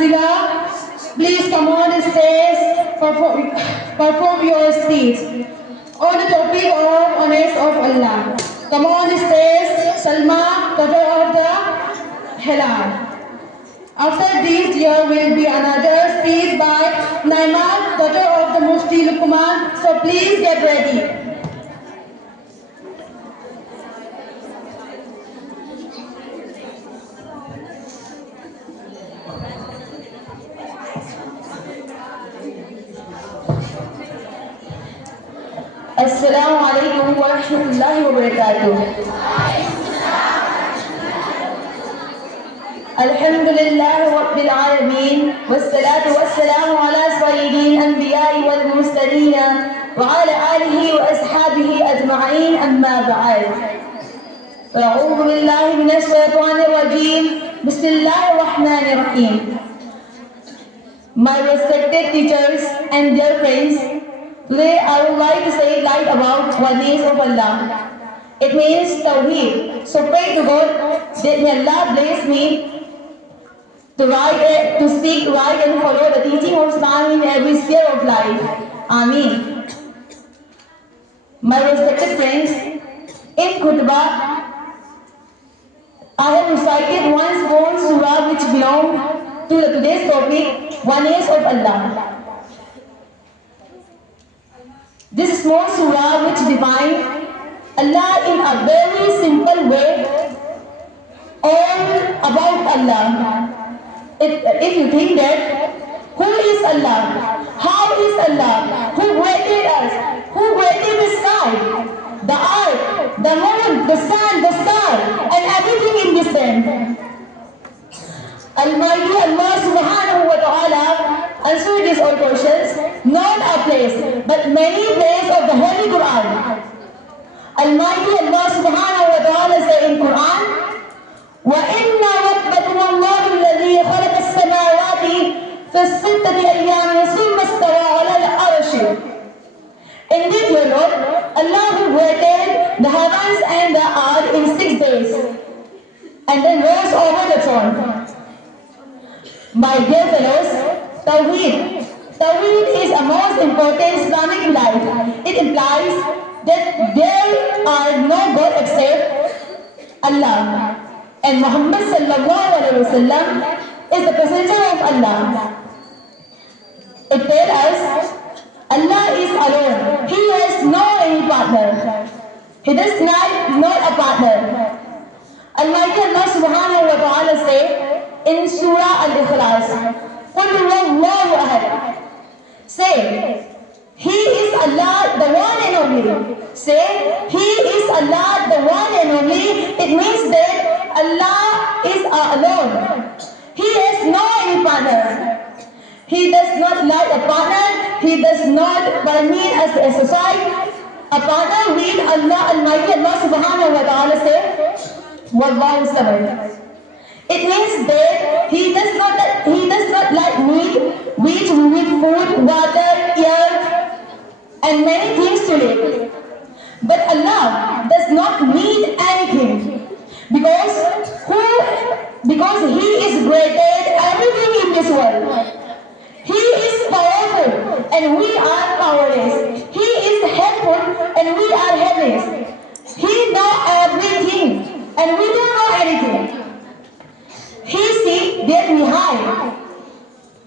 Nazila, please come on the stage, perform your speech on the topic of honors of Allah. Come on the stage, Salma, daughter of the Hilal. After this, there will be another speech by Naima, daughter of the Mufti Luqman. So please get ready. Assalamu alaikum wa rahmatullahi wa barakatuh. Alhamdulillah Rabbil Alameen, wassalatu wassalamu ala sayyidil anbiya'i wal mursalin wa ala alihi wa ashabihi ajma'in, amma ba'd. A'udhu billahi minash shaitanir rajeem. Bismillahir rahmanir rahim. My respected teachers and dear friends, today I would like to say light about oneness of Allah. It means Tawheed. So pray to God that may Allah bless me to speak right and follow the teaching of Islam in every sphere of life. Ameen. My respected friends, in Khutbah, I have recited one small surah which belongs to today's topic, oneness of Allah. This small surah which defines Allah in a very simple way, all about Allah. If you think that, who is Allah? How is Allah? Who created us? Who created the sky, the earth, the moon, the sun, the star, and everything in this them? Almighty Allah subhanahu wa ta'ala answered these all questions, not a place, but many places of the Holy Quran. Almighty Allah subhanahu wa ta'ala says in Quran, وَإِنَّ رَبَّكُمُ اللَّهُ الَّذِي خَلَقَ السَّمَاوَاتِ فِي سِتَّةِ أَيَّامٍ ثُمَّ اسْتَوَى عَلَى الْعَرْشِ. Indeed, your Lord, Allah who created the heavens and the earth in 6 days, and then rose over the throne. My dear fellows, Tawheed. Tawheed is a most important Islamic life. It implies that there are no God except Allah. And Muhammad sallallahu alaihi wasallam is the messenger of Allah. It tells us Allah is alone. He has no any partner. He does not a partner. Almighty Allah subhanahu wa ta'ala say in Surah Al-Ikhlas, قُلْ هُوَ اللَّهُ أَحَدٌ. Say, He is Allah, the one and only. Say, He is Allah, the one and only. It means that Allah is alone. He has no any partner. He does not like a partner. He does not permit us to associate a partner with Allah. Almighty Allah subhanahu wa ta'ala say, Wallahu samad. It means that He does not like meat, which with food, water, air, and many things to live. But Allah does not need anything because He is created everything in this world. He is powerful and we are powerless. He is helpful and we are helpless. He knows everything and we don't know anything. He sees that we hide.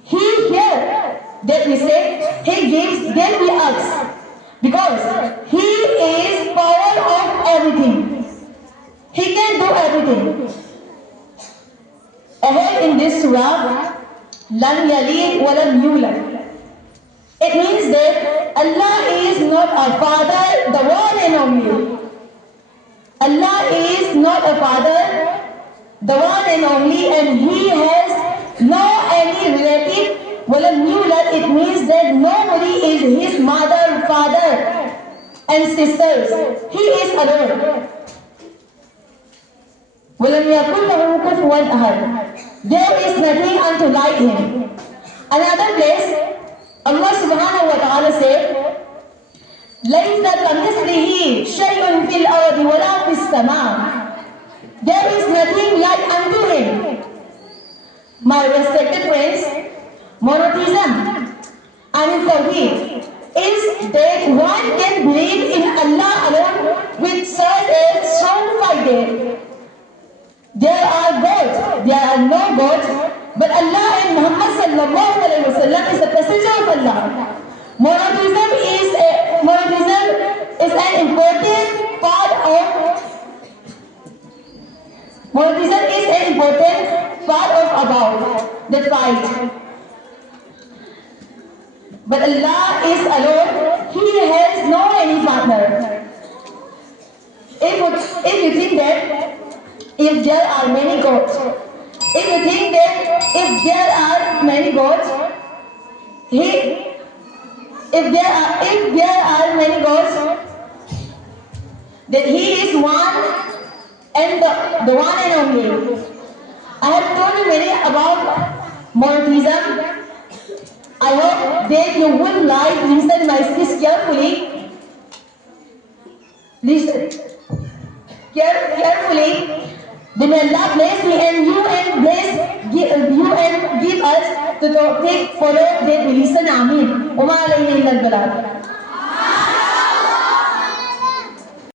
He hears that we say. He gives that we ask. Because He is power of everything. He can do everything. Ahead in this surah, Lam Yalid wa Lam Yulad. It means that Allah is not a father, the one and only. Allah is not a father, the one and only, and He has no any relative. Walam yulad, it means that nobody is His mother, father, and sisters. He is alone. Walam yakun lahu kufuwan ahad. There is nothing unto like Him. Another place, Allah subhanahu wa ta'ala said, لَيْسَ كَمِثْلِهِ شَيْءٌ فِي الْأَرْضِ وَلَا فِي السَّمَاءِ. There is nothing like unto Him. My respected friends, monotheism and in Tawheed is that one can believe in Allah alone with such a strong faith. There are gods, there are no gods, but Allah and Muhammad sallallahu alaihi wasallam is the messenger of Allah. Monotheism is an important part about the fight. But Allah is alone. He has no any partner. If you think that if there are many gods, if you think that if there are many gods, if there are many gods, that He is one and the one and only. I have told you many about monotheism. I hope that you will listen my speech carefully. Listen carefully. Then Allah bless me and you and give us to follow that we listen. Ameen. Wa ma alayna illa al-balagh.